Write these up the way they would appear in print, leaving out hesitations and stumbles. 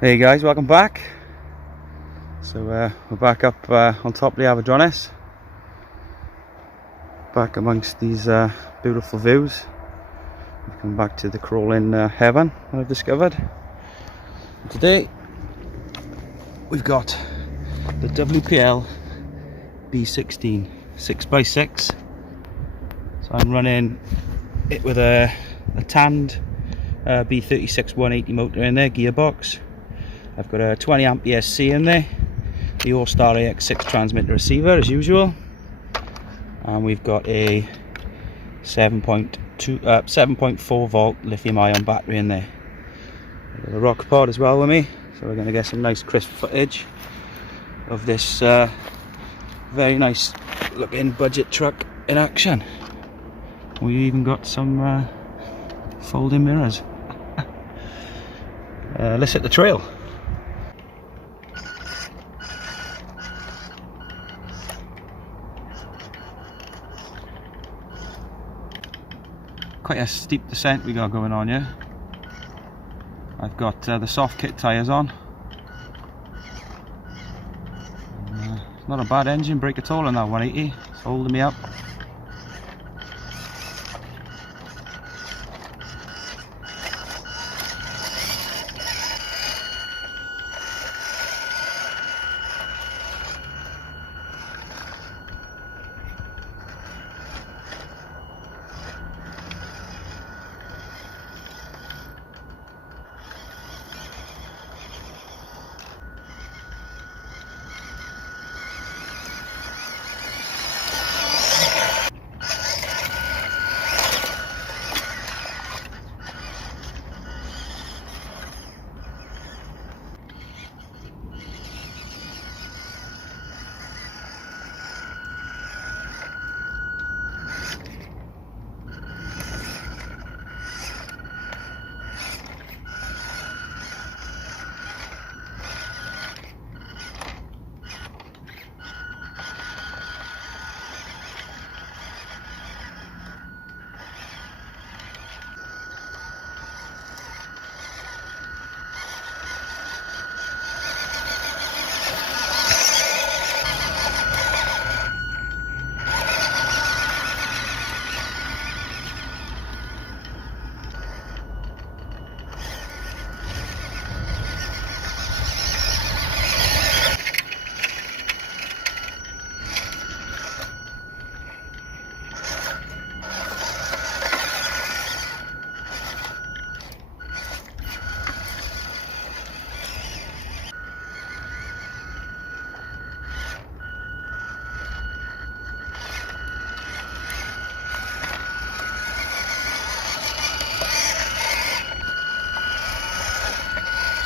Hey guys, welcome back. So we're back up on top of the Avadronis, back amongst these beautiful views. We've come back to the crawling heaven I've discovered. And today we've got the WPL B16 6x6. So I'm running it with a tanned B36 180 motor in there, gearbox. I've got a 20 amp ESC in there, the Austar AX6 transmitter receiver as usual, and we've got a 7.4 volt lithium ion battery in there. I've got a rock pod as well with me, so we're going to get some nice crisp footage of this very nice looking budget truck in action. We even got some folding mirrors. Let's hit the trail. Quite a steep descent we got going on here. I've got the soft kit tyres on. It's not a bad engine brake at all on that 180. It's holding me up.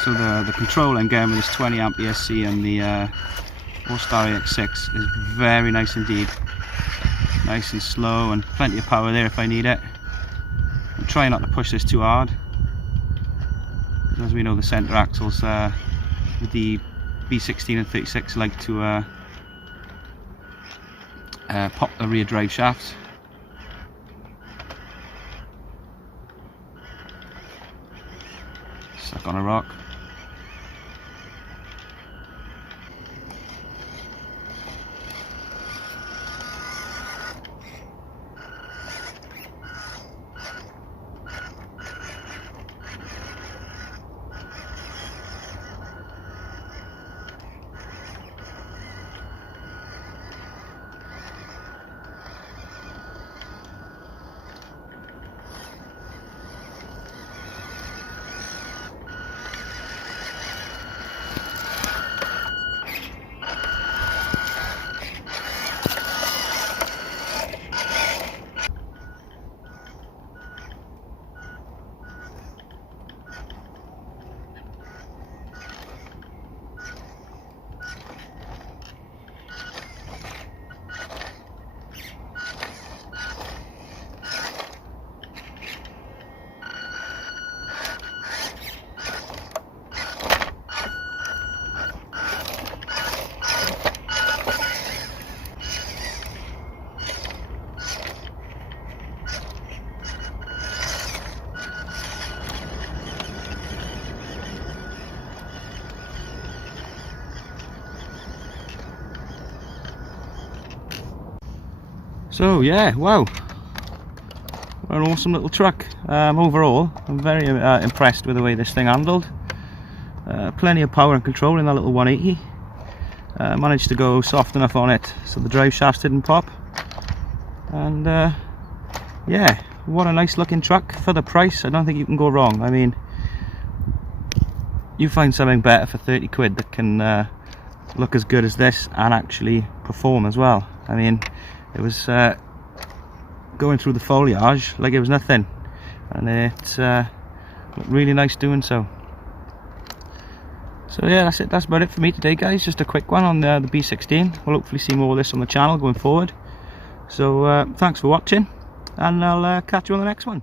So the control I'm getting with this 20 amp ESC and the Austar AX6 is very nice indeed. Nice and slow and plenty of power there if I need it. I'm trying not to push this too hard, because as we know the centre axles with the B16 and 36 like to pop the rear drive shafts. Stuck on a rock. So yeah, wow, what an awesome little truck. Overall, I'm very impressed with the way this thing handled. Plenty of power and control in that little 180. Managed to go soft enough on it so the drive shafts didn't pop. And yeah, what a nice looking truck for the price. I don't think you can go wrong. I mean, you find something better for 30 quid that can look as good as this and actually perform as well. I mean, it was going through the foliage like it was nothing, and it looked really nice doing so. So yeah, that's it. That's about it for me today, guys. Just a quick one on the B16. We'll hopefully see more of this on the channel going forward. So thanks for watching, and I'll catch you on the next one.